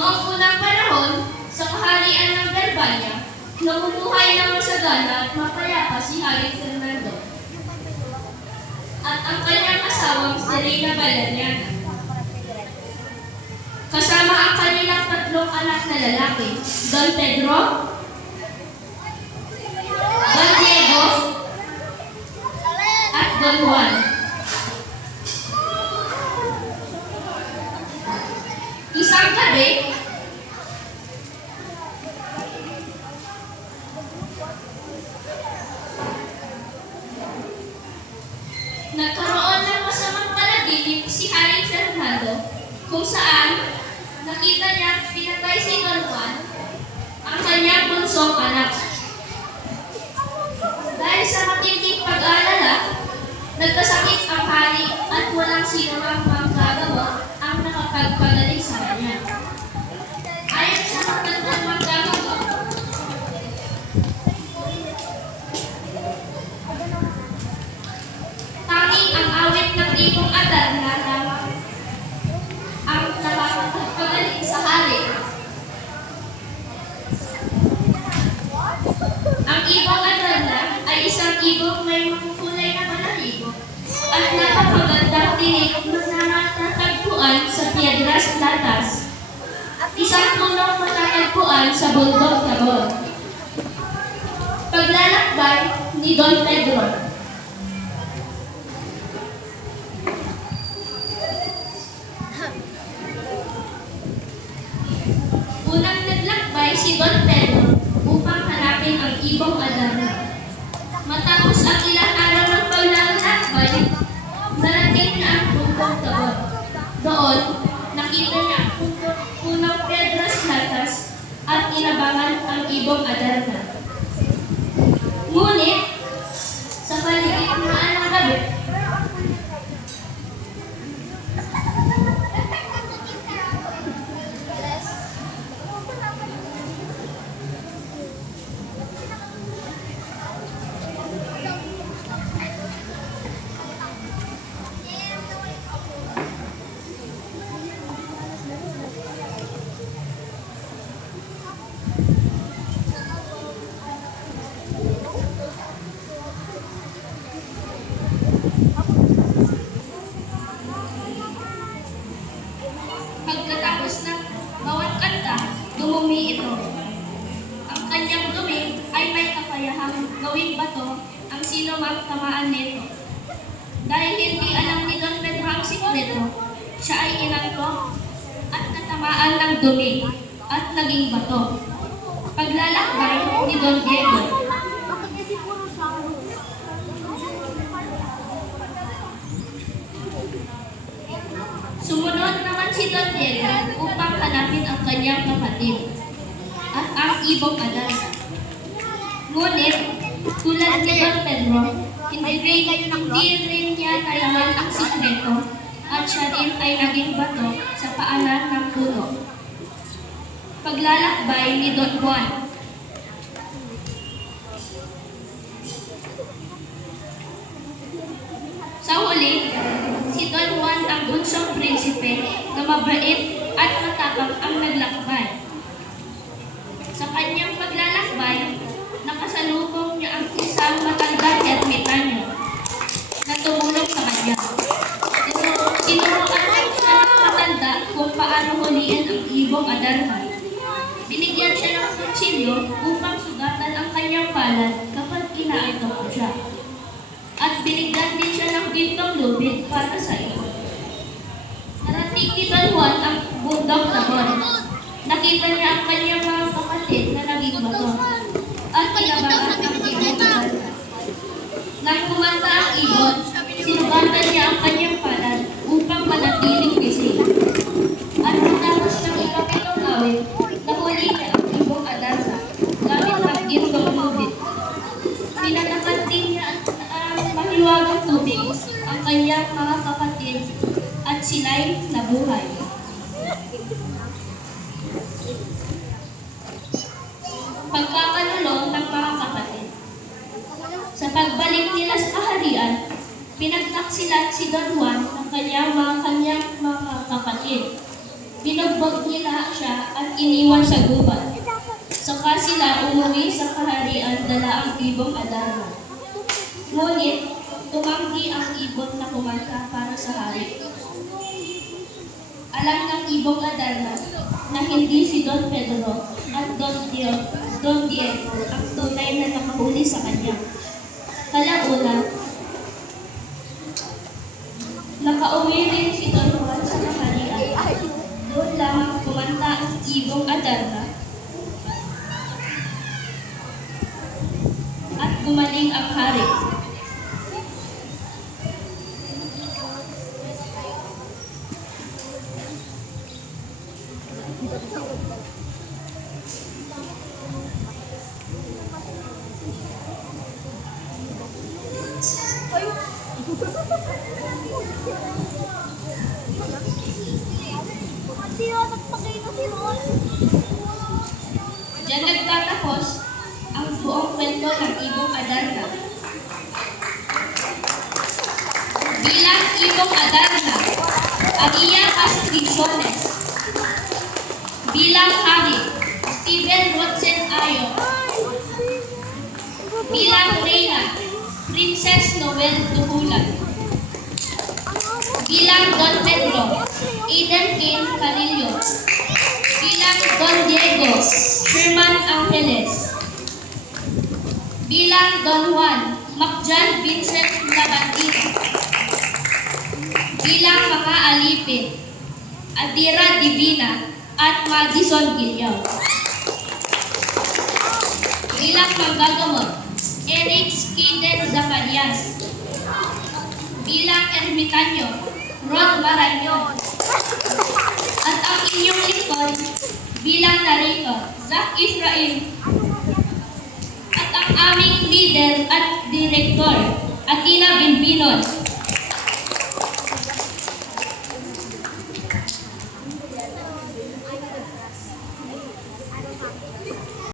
Noong unang panahon, sa kaharian ng Galbania, namumuhay ng masagana at mapayapa si Haring Fernando at ang kanyang asawang si Reyna Valeriana. Kasama ang kanilang tatlong anak na lalaki, Don Pedro, Don Diego, at Don Juan. Isang gabi, nagkaroon ng masamang panaginip si Haring Fernando kung saan nakita niya pinatay si Don Juan, ang kanyang bunsong anak. Dahil sa matinding pag-aalala, nagkasakit ang hari at walang sino ang magagawa ang nakapagpagaling sa kanya. Ayon sa matandang magagawa, tanging ang awit ng ibong adar na lamang ang nakapagpagaling sa hari. Ang ibong adar ay isang ibong may kulay na balahibo at napakagandang tinig na natatagpuan sa Piedras Platas, isang punong matatagpuan sa bundok Tabor. Paglalakbay ni Don Pedro. Unang naglakbay si Don Pedro upang hanapin ang ibong adar. Matapos ang ilang araw ng paglalakbay, narating niya ang bundok Tabor. Doon, nakita niya ang punong Piedras Platas at inabangan ang ibong adar na. Ngunit, sa kaligitnaan ng gabi, pagkatapos ng bawat kanta, dumumi ito. Ang kanyang dumi ay may kakayahang gawing bato ang sino mang tamaan nito. Dahil hindi alam ni Don Pedro ang sikreto, siya ay inangkok at natamaan ng dumi at naging bato. Paglalakbay ni Don Diego. Sumunod naman si Don Diego upang hanapin ang kanyang kapatid at ang ibong adar. Ngunit, tulad ni Don Pedro, hindi rin niya nalaman ang sikreto at siya rin ay naging bato sa paanan ng puno. Paglalakbay ni Don Juan. Sa huli, si Don Juan ang bunsong prinsipe na mabait at matapang ang naglakbay. Sa kanyang paglalakbay, nakasalubong niya ang isang matandang ermitanyo na tumulong sa kanya. Tinuruan siya ng matanda kung paano huliin ang ibong adarma. Binigyan siya ng kutsilyo upang sugatan ang kanyang palad kapag inaantok siya. At binigyan din siya ng gintong lubid para sa iyo. Narating ni Don Juan ang bundok Tabor. Nakita niya ang kanyang mga kapatid na naging bato at inabangan ang ibong adar. Nang kumanta ang ibon, sinugatan niya ang kanyang palad upang manatiling bisig. At matapos ng ikapitong awit, nahuli niya ang ibong adar gamit ang gintong lubid. Pinatakan din niya ang mahiwagang tubig ang kanyang mga kapatid at sila'y nabuhay. Pagkakalulong ng mga kapatid. Sa pagbalik nila sa kaharian, pinagtaksilan si Don Juan ng kanyang mga kapatid. Binugbog nila siya at iniwan sa gubat. Saka sila umuwi sa kaharian dala ang ibong Adarna. Ngunit tumanggi ang ibon na kumanta para sa hari. Alam ng ibong Adarna na hindi si Don Pedro at Don Diego ang tunay na nakahuli sa kanya. Kalauna, nakauwi rin si Don Juan sa kaharian. Doon lamang kumanta ang ibong Adarna at gumaling ang hari. Diyan nagtatapos ang buong kwento ng ibong Adarna. Bilang ibong Adarna, Agia Castriciones. Bilang hari, Steven Rodsen Ayo. Bilang reyna, Princess Noel Tuhulan. Bilang Don Pedro, Aiden Kane Canillo. Bilang Don Diego, Sherman Angeles. Bilang Don Juan, Macjan Vincent Labandina. Bilang mga alipin, Adira Divina at Madison Gilliam. Bilang manggagamot, Eric Skiden Zacarias. Bilang ermitanyo, Rod Marañon. At ang inyong lingkod bilang narrator, Zach Israel. At ang aming leader at director, Aquila Bilbinon.